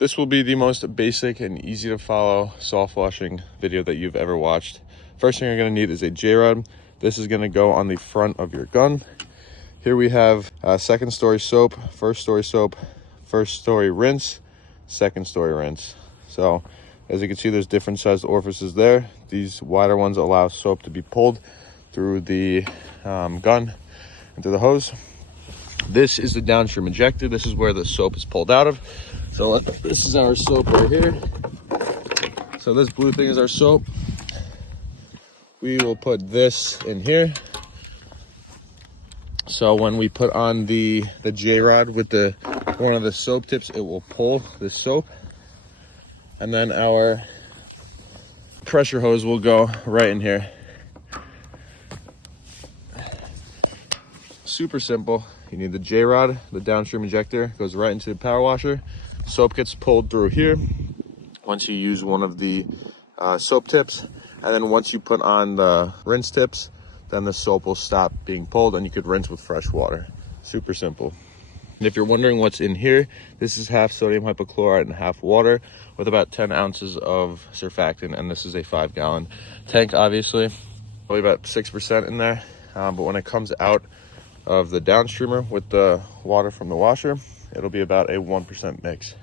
This will be the most basic and easy to follow soft washing video that you've ever watched. First thing you're going to need is a J-rod. This is going to go on the front of your gun. Here we have second story soap, first story rinse, second story rinse. So as you can see, there's different sized orifices there. These wider ones allow soap to be pulled through the gun into the hose. This is the downstream injector. This is where the soap is pulled out of. So this is our soap right here. So this blue thing is our soap. We will put this in here. So when we put on the J-rod with one of the soap tips, it will pull the soap. And then our pressure hose will go right in here. Super simple. You need the J-rod, the downstream injector goes right into the power washer. Soap gets pulled through here once you use one of the soap tips. And then once you put on the rinse tips, then the soap will stop being pulled and you could rinse with fresh water. Super simple. And if you're wondering what's in here, this is half sodium hypochlorite and half water with about 10 ounces of surfactant. And this is a 5-gallon tank, obviously. Probably about 6% in there. But when it comes out of the downstreamer with the water from the washer, it'll be about a 1% mix.